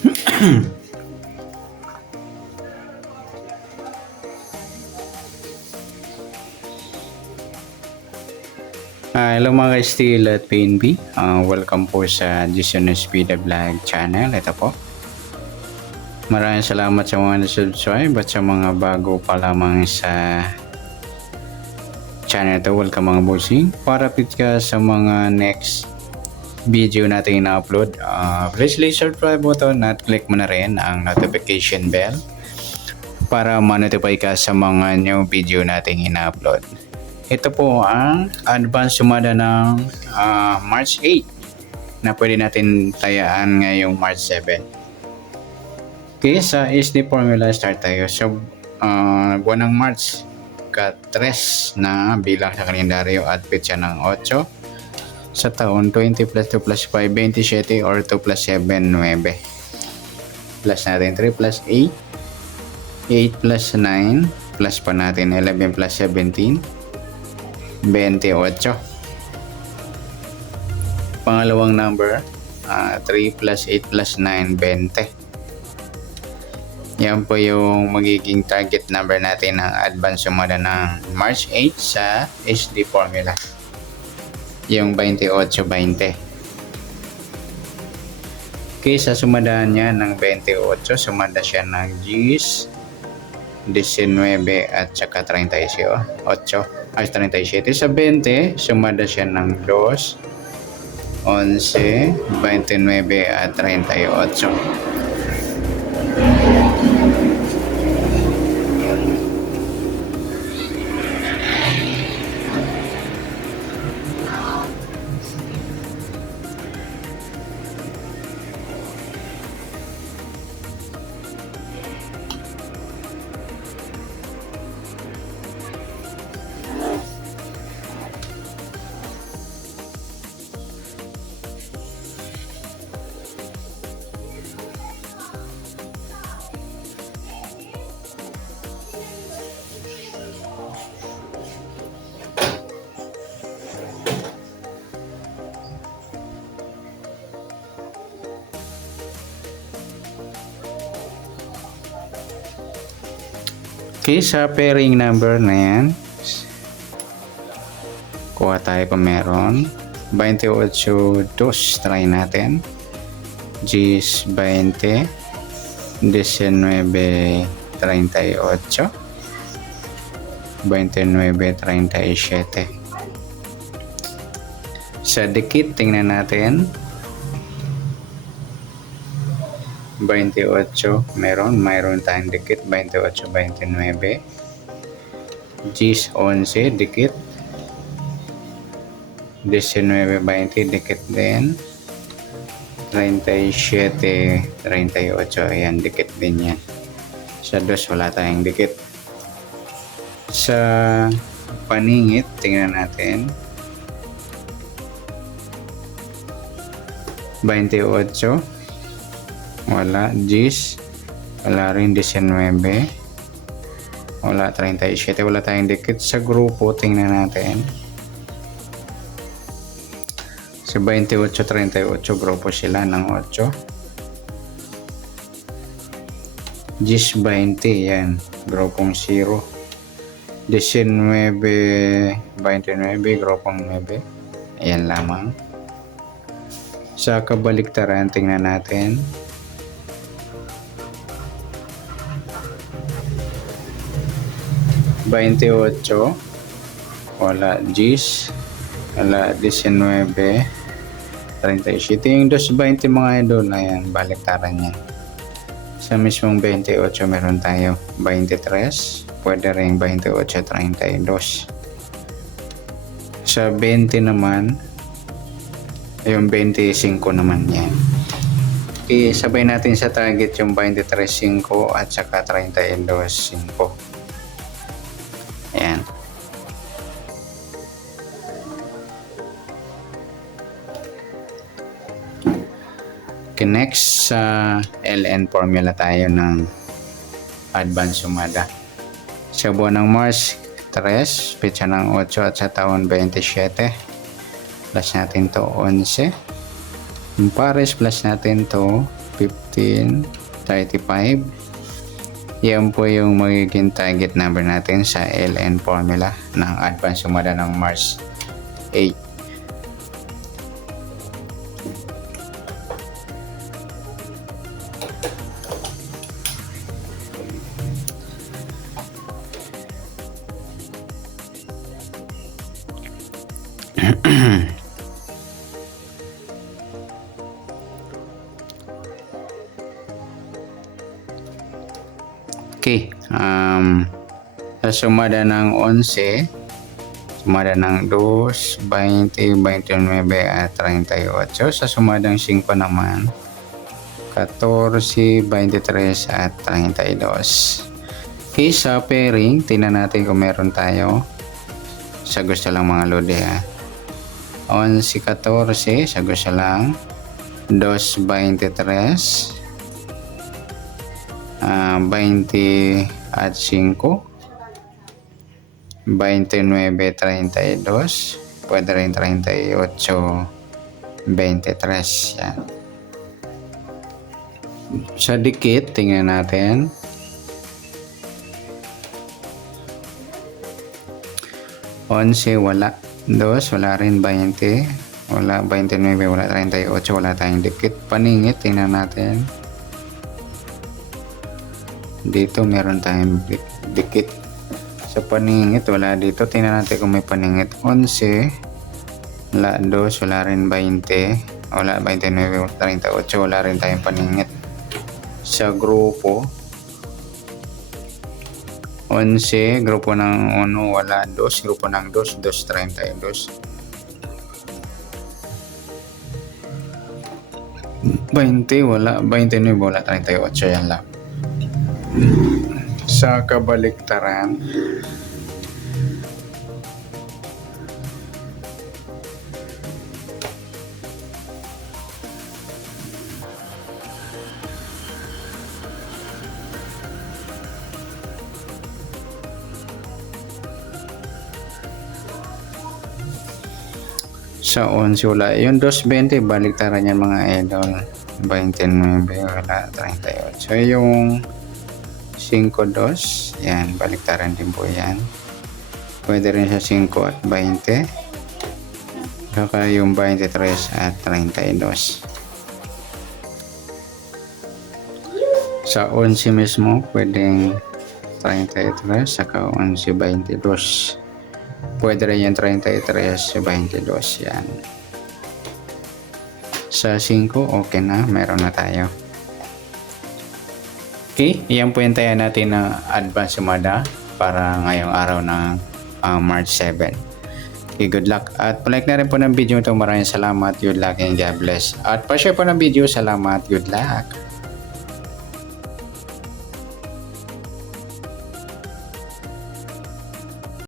Hello mga ka-Steel at PNB. Welcome po sa Jason Speed Vlog channel. Ito po. Maraming salamat sa mga na-subscribe at sa mga bago pa lamang sa channel ito. Welcome mga bossing. Para fit ka sa mga next video natin na-upload, please subscribe button at click mo na rin ang notification bell para ma-notify ka sa mga new video natin ina-upload. Ito po ang advance sumada ng March 8 na pwede natin tayaan ngayong March 7. Okay, sa SD formula start tayo. So, buwan ng March, ka-3 na bilang sa kalendaryo at petsa ng 8 sa taon 20 plus 2 plus 5, 27 or 2 plus 7, 9. Plus natin 3 plus 8, 8 plus 9, plus pa natin 11 plus 17, 28. Pangalawang number, 3 plus 8 plus 9, 20. Yan po yung magiging target number natin ng advance sumada ng March 8 sa SD formula. Yung 28-20. Okay, sa sumadaan niya ng 28, sumada siya ng 10, 19 at saka 37. Ay 37. Sa 20, sumada siya ng 2, 11, 29 at 38. Okay, sa pairing number na yan, kuha tayo kung meron. 28, 2, try natin. 10, 20, 19, 38, 29, 37. Sa dikit, tingnan natin. 28, mayroon tayong dikit. 28, 29. 10, 11, dikit. 19, 20, dikit din. 37, 38, ayan, dikit din yan. Sa 2, wala tayong dikit. Sa paningit, tingnan natin. 28, wala. 10, wala rin. 19, wala. 37, wala tayong dikit. Sa grupo, tingnan natin. Sa 28, 38, grupo sila ng 8. 10, 20, yan, grupong 0. 19, 29, grupong 9. Ayan lamang. Sa kabaliktaran, tingnan natin. 28, wala. 10, wala. 19, 37. Yung 220 mga idol, ayan, baliktaran niya. Sa mismong 28, meron tayo 23, pwede rin 28, 32. Sa 20 naman, yung 25 naman yan. Okay, sabay natin sa target yung 23.5 at saka 32.5. Ayan. Okay, next sa LN formula tayo ng advance sumada. Sa buwan ng March 3, petsa ng 8 at sa taon 27. Plus natin to 11. Yung pares plus natin to 15, 35. Yan po yung magiging target number natin sa LN formula ng advance sumada ng March 8. Okay, sa sumada ng 11, sumada ng 2, 20, 29 at 38. Sa sumadang 5 naman, 14, 23 at 32. Okay, sa pairing, tingnan natin kung meron tayo. Sa gusto lang mga lode ha. 11, 14, sa gusto lang. 2, 23. 20 at 5, 29, 32, pwede rin 38, 23. Yan. Sa dikit, tingnan natin. Onse, wala. 2, wala rin. 20, wala. 29, wala. 38, wala tayong dikit. Paningit, tingnan natin. Dito meron tayong dikit. Sa paningit, wala dito. Tingnan natin kung may paningit. 11, wala. 2, wala rin. 20, wala. 29, 38, wala rin tayong paningit. Sa grupo, 11, grupo ng 1, wala. 2, grupo ng 2, 2, 32. 20, wala. 29, wala. 38, yan lang. Sa kabaliktaran, sa 11 wala. Yung 220 baliktaran yan mga idol. 29 wala. 38. So yung 5-2, yan, baliktaran din po yan. Pwede rin sa 5 at 20. Saka yung 23 at 32. Sa 11 mismo, pwedeng 33, saka 11, 22. Pwede rin yung 33, 22, yan. Sa 5, okay na, meron na tayo. Okay, yan po yung tayo natin na advance sumada para ngayong araw ng March 7. Okay, good luck. At palike na rin po ng video ito. Maraming salamat. Good luck and God bless. At pa-share po ng video. Salamat. Good luck.